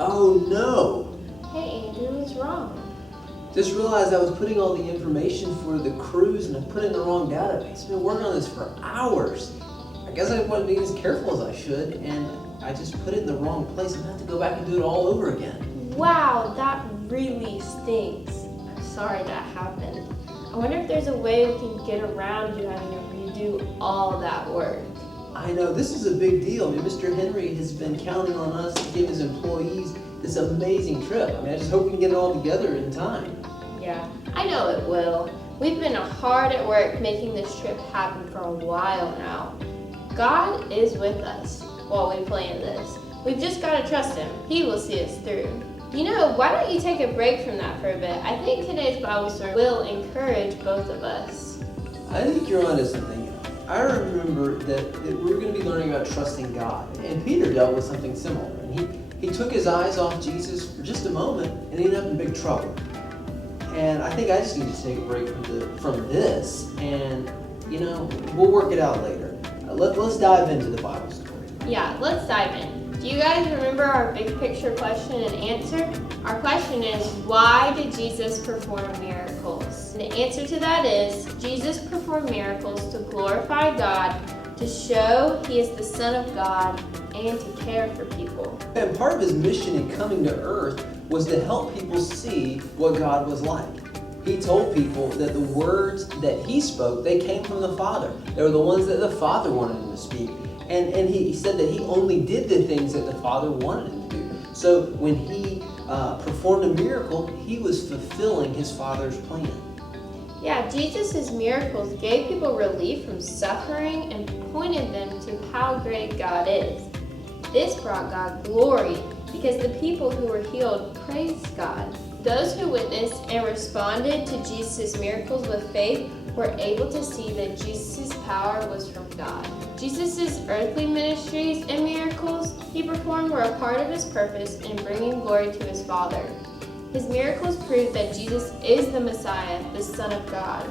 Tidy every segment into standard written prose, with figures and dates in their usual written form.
Oh no! Hey Andrew, what's wrong? Just realized I was putting all the information for the cruise and I put it in the wrong database. I've been working on this for hours. I guess I wasn't being as careful as I should, and I just put it in the wrong place. I'm gonna have to go back and do it all over again. Wow, that really stinks. I'm sorry that happened. I wonder if there's a way we can get around you having to redo all that work. I know, this is a big deal. I mean, Mr. Henry has been counting on us to give his employees this amazing trip. I mean, I just hope we can get it all together in time. Yeah, I know it will. We've been hard at work making this trip happen for a while now. God is with us while we plan this. We've just got to trust Him. He will see us through. You know, why don't you take a break from that for a bit? I think today's Bible story will encourage both of us. I think you're onto something. I remember that we were going to be learning about trusting God, and Peter dealt with something similar. And he took his eyes off Jesus for just a moment, and he ended up in big trouble. And I think I just need to take a break from this, and we'll work it out later. Let's dive into the Bible story. Yeah, let's dive in. Do you guys remember our big picture question and answer? Our question is, why did Jesus perform miracles? And the answer to that is, Jesus performed miracles to glorify God, to show He is the Son of God, and to care for people. And part of His mission in coming to earth was to help people see what God was like. He told people that the words that He spoke, they came from the Father. They were the ones that the Father wanted Him to speak. And he said that He only did the things that the Father wanted Him to do. So when He performed a miracle, He was fulfilling His Father's plan. Yeah, Jesus' miracles gave people relief from suffering and pointed them to how great God is. This brought God glory because the people who were healed praised God. Those who witnessed and responded to Jesus' miracles with faith were able to see that Jesus' power was from God. Jesus' earthly ministries and miracles He performed were a part of His purpose in bringing glory to His Father. His miracles proved that Jesus is the Messiah, the Son of God.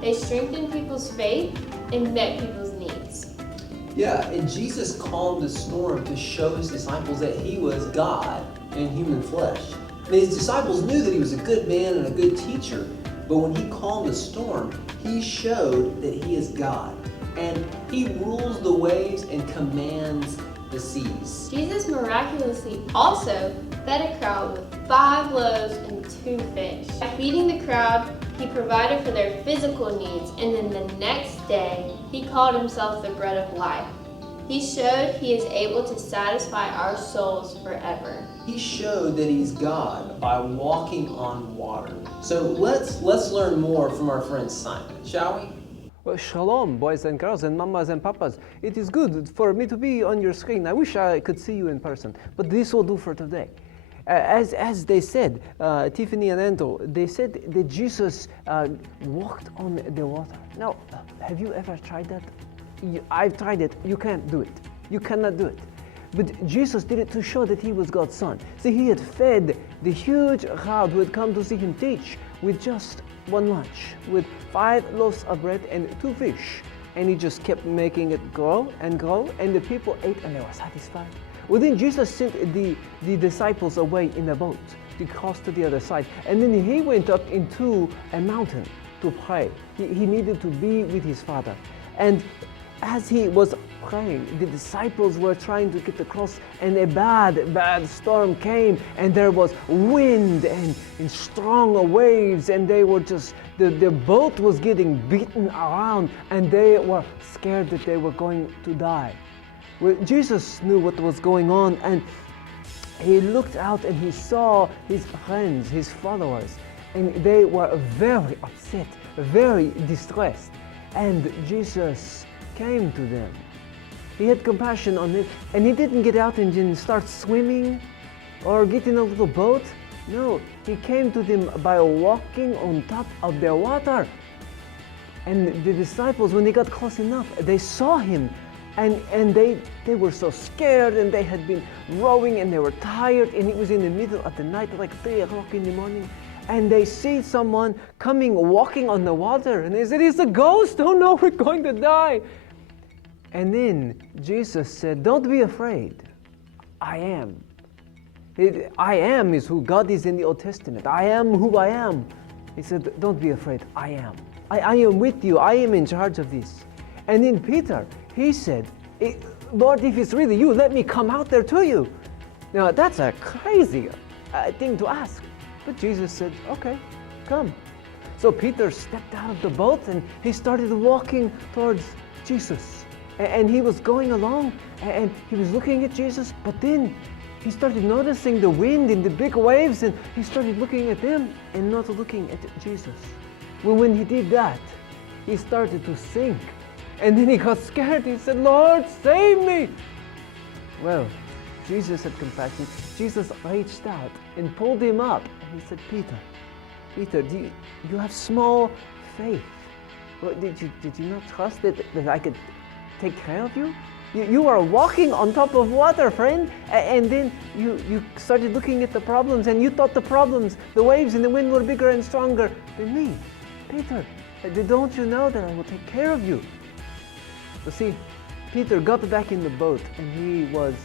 They strengthened people's faith and met people's needs. Yeah, and Jesus calmed the storm to show His disciples that He was God in human flesh. And His disciples knew that He was a good man and a good teacher, but when He calmed the storm, He showed that He is God. And He rules the waves and commands the seas. Jesus miraculously also fed a crowd with 5 loaves and 2 fish. By feeding the crowd, He provided for their physical needs, and then the next day, He called Himself the bread of life. He showed He is able to satisfy our souls forever. He showed that He's God by walking on water. So let's learn more from our friend Simon, shall we? Well, shalom, boys and girls and mamas and papas. It is good for me to be on your screen. I wish I could see you in person, but this will do for today. As they said, Tiffany and Andrew, they said that Jesus walked on the water. Now, have you ever tried that? I've tried it. You can't do it. You cannot do it. But Jesus did it to show that He was God's Son. See, He had fed the huge crowd who had come to see Him teach with just one lunch, with 5 loaves of bread and 2 fish. And He just kept making it grow, and the people ate and they were satisfied. Well, then Jesus sent the disciples away in a boat to cross to the other side. And then He went up into a mountain to pray. He needed to be with His Father. And as He was praying, the disciples were trying to get across, and a bad storm came, and there was wind and strong waves, and they were just, the boat was getting beaten around, and they were scared that they were going to die. Well, Jesus knew what was going on, and He looked out and He saw His friends, His followers, and they were very upset, very distressed. And Jesus came to them. He had compassion on it, and He didn't get out and then start swimming or get in a little boat. No, He came to them by walking on top of the water. And the disciples, when they got close enough, they saw Him, and they were so scared, and they had been rowing, and they were tired, and it was in the middle of the night, like 3 o'clock in the morning. And they see someone coming, walking on the water, and they said, "It's a ghost! Oh no, we're going to die!" And then Jesus said, "Don't be afraid. I am." I am is who God is in the Old Testament. I am who I am. He said, don't be afraid, I am. I am with you, I am in charge of this. And in Peter, he said, Lord, if it's really you, let me come out there to you. Now that's a crazy thing to ask. But Jesus said, okay, come. So Peter stepped out of the boat and he started walking towards Jesus. And he was going along and he was looking at Jesus, but then he started noticing the wind and the big waves, and he started looking at them and not looking at Jesus. Well, when he did that, he started to sink. And then he got scared. He said, Lord, save me. Well, Jesus had compassion. Jesus reached out and pulled him up. And he said, Peter, do you have small faith? Well, did you not trust that I could take care of you? You are walking on top of water, friend, and then you started looking at the problems, and you thought the problems, the waves and the wind were bigger and stronger than me. Peter, don't you know that I will take care of you? So see, Peter got back in the boat, and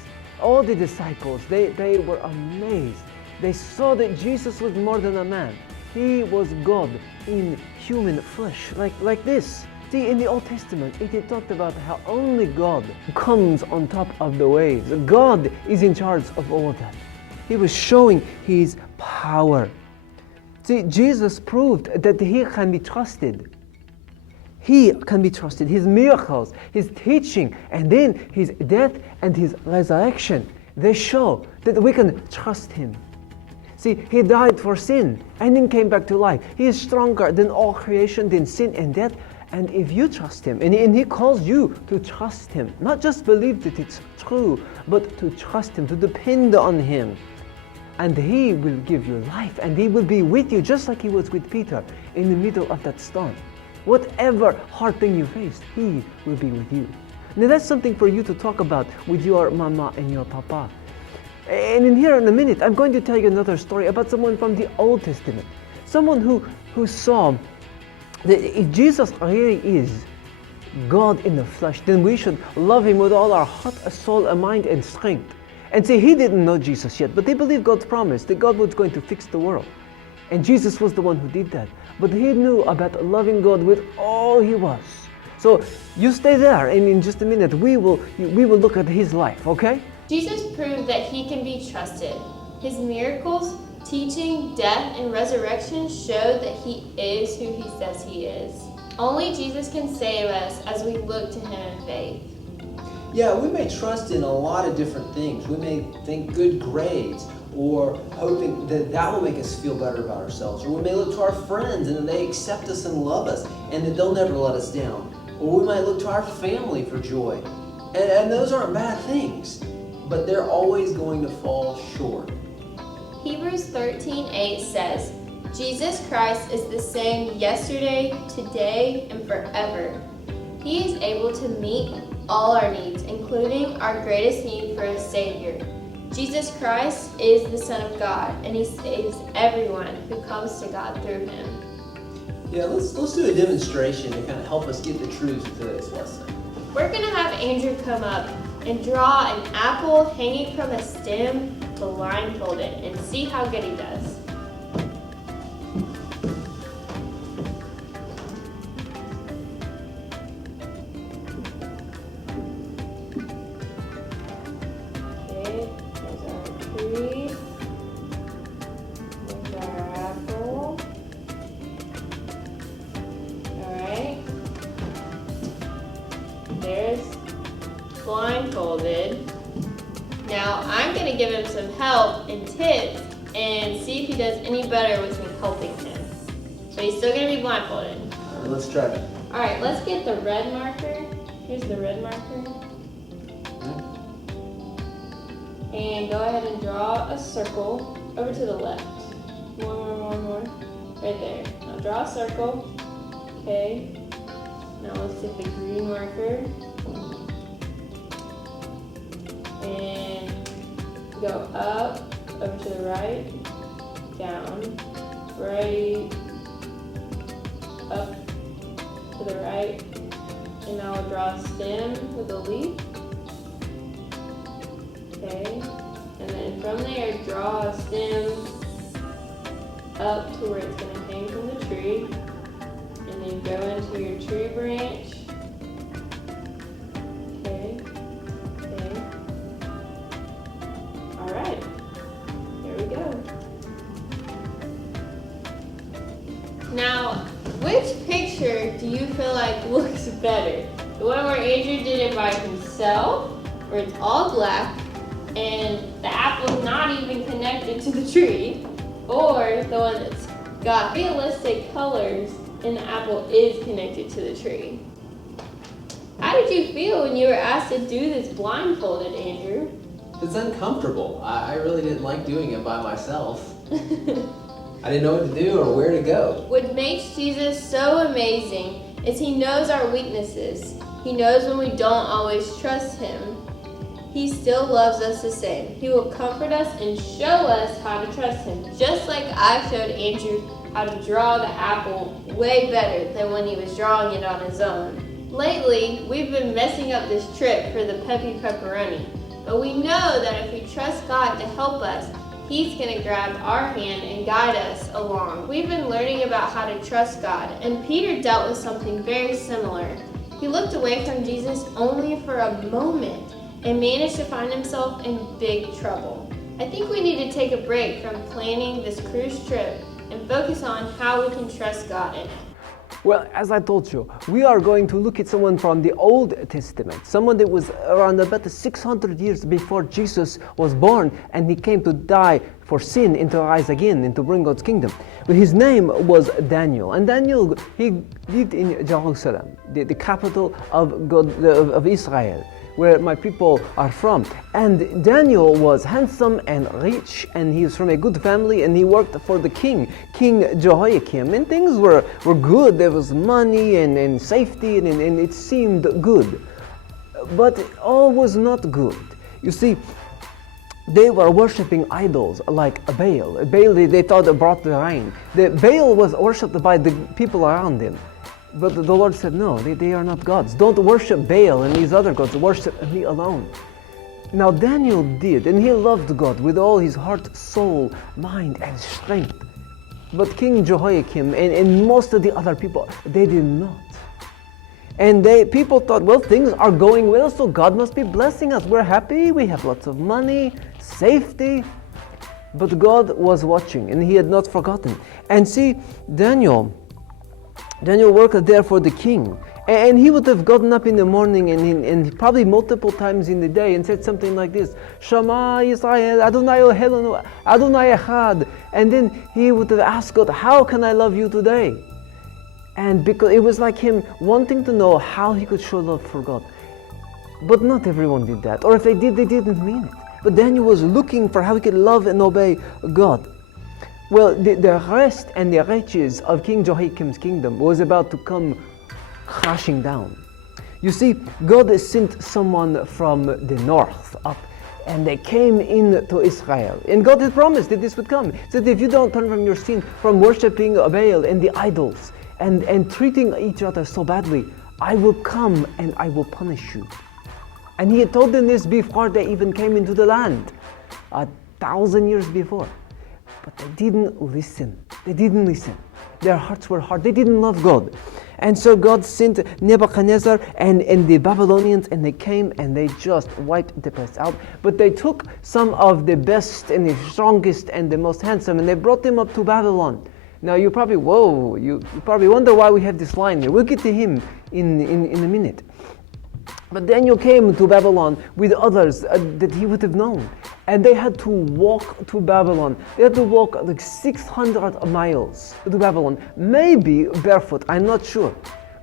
all the disciples, they were amazed. They saw that Jesus was more than a man. He was God in human flesh, like this. See, in the Old Testament, it talked about how only God comes on top of the waves. God is in charge of all that. He was showing His power. See, Jesus proved that He can be trusted. He can be trusted. His miracles, His teaching, and then His death and His resurrection, they show that we can trust Him. See, He died for sin and then came back to life. He is stronger than all creation, than sin and death. And if you trust Him, and He calls you to trust Him, not just believe that it's true, but to trust Him, to depend on Him. And He will give you life, and He will be with you, just like He was with Peter in the middle of that storm. Whatever hard thing you face, He will be with you. Now that's something for you to talk about with your mama and your papa. And in here in a minute, I'm going to tell you another story about someone from the Old Testament. Someone who saw that if Jesus really is God in the flesh, then we should love Him with all our heart, soul, mind, and strength. And see, he didn't know Jesus yet, but they believed God's promise that God was going to fix the world. And Jesus was the one who did that. But he knew about loving God with all he was. So you stay there, and in just a minute we will look at his life, okay? Jesus proved that He can be trusted. His miracles, teaching, death, and resurrection showed that He is who He says He is. Only Jesus can save us as we look to Him in faith. Yeah, we may trust in a lot of different things. We may think good grades, or hoping that will make us feel better about ourselves. Or we may look to our friends and that they accept us and love us and that they'll never let us down. Or we might look to our family for joy. And those aren't bad things, but they're always going to fall short. Hebrews 13:8 says, Jesus Christ is the same yesterday, today, and forever. He is able to meet all our needs, including our greatest need for a Savior. Jesus Christ is the Son of God, and He saves everyone who comes to God through Him. Yeah, let's do a demonstration to kind of help us get the truth to this lesson. We're going to have Andrew come up and draw an apple hanging from a stem blindfolded and see how good he does. Okay, there's our tree. There's our apple. Alright. There's blindfolded. Now I'm going to give him some help and tips and see if he does any better with me helping him. So he's still going to be blindfolded. All right, let's try it. Alright, let's get the red marker. Here's the red marker. And go ahead and draw a circle over to the left. More. Right there. Now draw a circle. Okay. Now let's get the green marker. And go up, over to the right, down, right, up to the right. And now we'll draw a stem with a leaf. Okay. And then And from there, draw a stem up to where it's going to hang from the tree. And then go into your tree branch. Okay. Alright. There we go. Now, which picture do you feel like looks better? The one where Andrew did it by himself, where it's all black, and the apple's not even connected to the tree, or the one that's got realistic colors and the apple is connected to the tree? How did you feel when you were asked to do this blindfolded, Andrew? It's uncomfortable. I really didn't like doing it by myself. I didn't know what to do or where to go. What makes Jesus so amazing is he knows our weaknesses. He knows when we don't always trust him. He still loves us the same. He will comfort us and show us how to trust him. Just like I showed Andrew how to draw the apple way better than when he was drawing it on his own. Lately, we've been messing up this trip for the Peppy Pepperoni. But we know that if we trust God to help us, he's going to grab our hand and guide us along. We've been learning about how to trust God, and Peter dealt with something very similar. He looked away from Jesus only for a moment and managed to find himself in big trouble. I think we need to take a break from planning this cruise trip and focus on how we can trust God in it. Well, as I told you, we are going to look at someone from the Old Testament, someone that was around about 600 years before Jesus was born, and he came to die for sin and to rise again and to bring God's kingdom. Well, his name was Daniel, and Daniel, he lived in Jerusalem, the capital of Israel, where my people are from. And Daniel was handsome and rich, and he was from a good family, and he worked for the king, King Jehoiakim, and things were good. There was money and safety, and it seemed good. But all was not good. You see, they were worshipping idols like Baal. Baal, they thought brought the rain. The Baal was worshipped by the people around him. But the Lord said, no, they are not gods. Don't worship Baal and these other gods. Worship me alone. Now Daniel did, and he loved God with all his heart, soul, mind, and strength. But King Jehoiakim and most of the other people, they did not. And people thought, well, things are going well, so God must be blessing us. We're happy, we have lots of money, safety. But God was watching, and he had not forgotten. And see, Daniel worked there for the king, and he would have gotten up in the morning and probably multiple times in the day and said something like this, Shema Yisrael, Adonai Eloheinu, Adonai Echad, and then he would have asked God, how can I love you today? And because it was like him wanting to know how he could show love for God. But not everyone did that, or if they did, they didn't mean it. But Daniel was looking for how he could love and obey God. Well, the rest and the riches of King Jehoiakim's kingdom was about to come crashing down. You see, God sent someone from the north up, and they came into Israel. And God had promised that this would come. He said, if you don't turn from your sin, from worshipping Baal and the idols, and treating each other so badly, I will come and I will punish you. And he had told them this before they even came into the land, 1,000 years before. But they didn't listen. Their hearts were hard. They didn't love God. And so God sent Nebuchadnezzar and the Babylonians, and they came and they just wiped the place out. But they took some of the best and the strongest and the most handsome, and they brought them up to Babylon. Now you probably wonder why we have this line here. We'll get to him in a minute. But Daniel came to Babylon with others that he would have known. And they had to walk to Babylon. They had to walk like 600 miles to Babylon. Maybe barefoot, I'm not sure.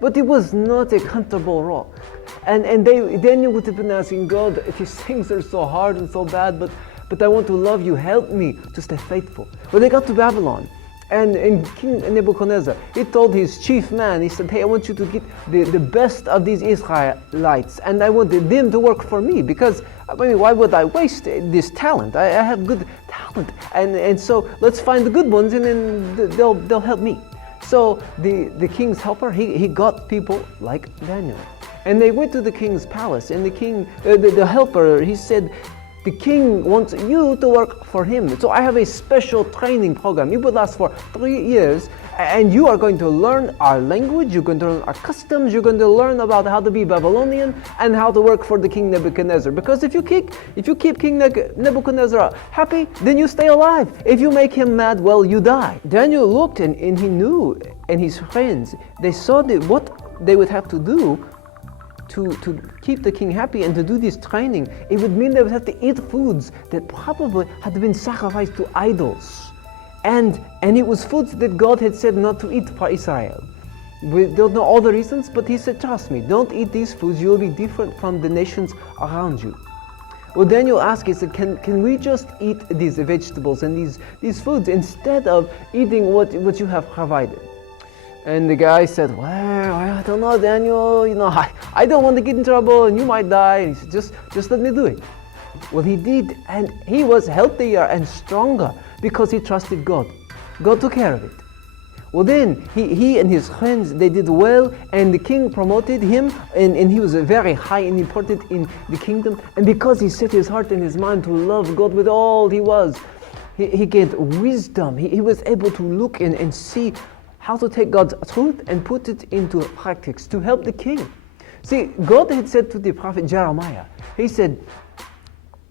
But it was not a comfortable walk. And Daniel would have been asking God, these things are so hard and so bad, but I want to love you. Help me to stay faithful. Well, they got to Babylon. And King Nebuchadnezzar, he told his chief man, he said, hey, I want you to get the best of these Israelites, and I want them to work for me, because, why would I waste this talent? I have good talent, and so let's find the good ones, and then they'll help me. So the king's helper, he got people like Daniel. And they went to the king's palace, and the king, the helper, he said, The king wants you to work for him. So I have a special training program. It will last for 3 years, and you are going to learn our language, you're going to learn our customs, you're going to learn about how to be Babylonian and how to work for the king Nebuchadnezzar. Because if you keep King Nebuchadnezzar happy, then you stay alive. If you make him mad, well, you die. Daniel looked and he knew, and his friends, they saw what they would have to do to keep the king happy and to do this training. It would mean they would have to eat foods that probably had been sacrificed to idols. And it was foods that God had said not to eat for Israel. We don't know all the reasons, but he said, trust me, don't eat these foods, you will be different from the nations around you. Well, Daniel asked, he said, can we just eat these vegetables and these foods instead of eating what you have provided? And the guy said, well, I don't know, Daniel, I don't want to get in trouble and you might die. And he said, just let me do it. Well, he did, and he was healthier and stronger because he trusted God. God took care of it. Well, then he and his friends, they did well, and the king promoted him, and he was very high and important in the kingdom. And because he set his heart and his mind to love God with all he was, he gained wisdom. He was able to look and see how to take God's truth and put it into practice to help the king. See, God had said to the prophet Jeremiah, he said,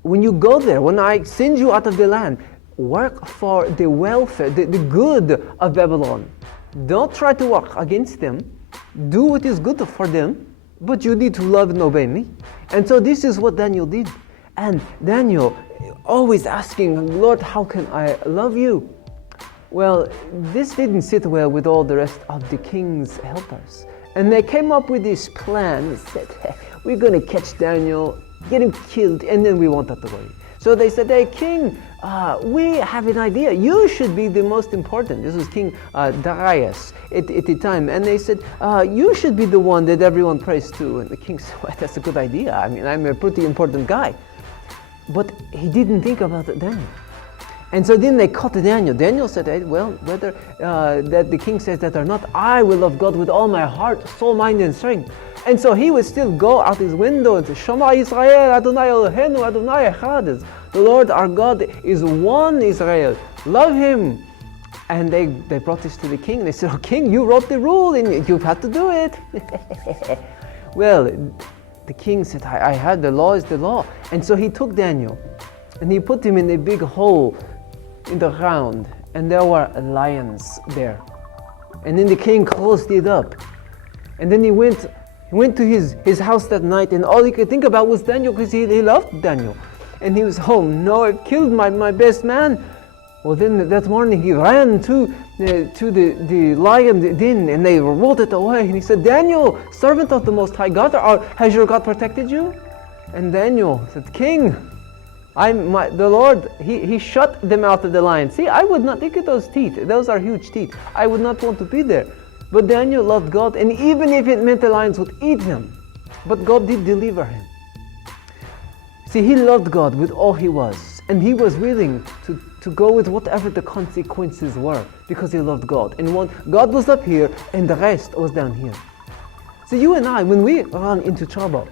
when you go there, when I send you out of the land, work for the welfare, the good of Babylon. Don't try to work against them. Do what is good for them, but you need to love and obey me. And so this is what Daniel did. And Daniel always asking, Lord, how can I love you? Well, this didn't sit well with all the rest of the king's helpers. And they came up with this plan. They said, hey, we're going to catch Daniel, get him killed, and then we won't have to worry. So they said, hey, king, we have an idea. You should be the most important. This was King Darius at the time. And they said, you should be the one that everyone prays to. And the king said, well, that's a good idea. I mean, I'm a pretty important guy. But he didn't think about Daniel. And so then they caught Daniel. Daniel said, hey, well, whether that the king says that or not, I will love God with all my heart, soul, mind, and strength. And so he would still go out his window and say, Shema Israel, Adonai Eloheinu, Adonai Echad. The Lord our God is one Israel. Love him. And they brought this to the king. They said, oh, king, you wrote the rule and you've had to do it. Well, the king said, I had the law is the law. And so he took Daniel and he put him in a big hole in the ground, and there were lions there. And then the king closed it up. And then he went to his house that night, and all he could think about was Daniel, because he loved Daniel. And he was, oh no, I've killed my best man. Well, then that morning he ran to the lion den, and they rolled it away. And he said, Daniel, servant of the Most High God, has your God protected you? And Daniel said, King, the Lord, he shut them out of the lion. See, I would not, look at those teeth. Those are huge teeth. I would not want to be there. But Daniel loved God, and even if it meant the lions would eat him, but God did deliver him. See, he loved God with all he was, and he was willing to go with whatever the consequences were, because he loved God. And God was up here, and the rest was down here. So you and I, when we run into trouble,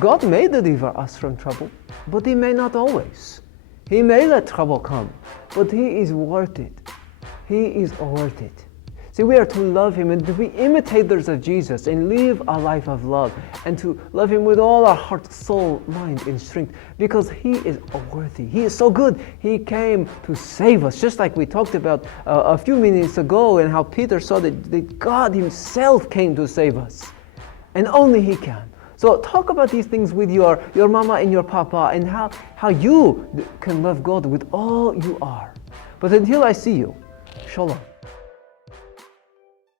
God may deliver us from trouble, but he may not always. He may let trouble come, but he is worth it. He is worth it. See, we are to love him and to be imitators of Jesus and live a life of love and to love him with all our heart, soul, mind, and strength, because he is worthy. He is so good. He came to save us, just like we talked about a few minutes ago, and how Peter saw that God himself came to save us, and only he can. So talk about these things with your mama and your papa, and how you can love God with all you are. But until I see you, Shalom.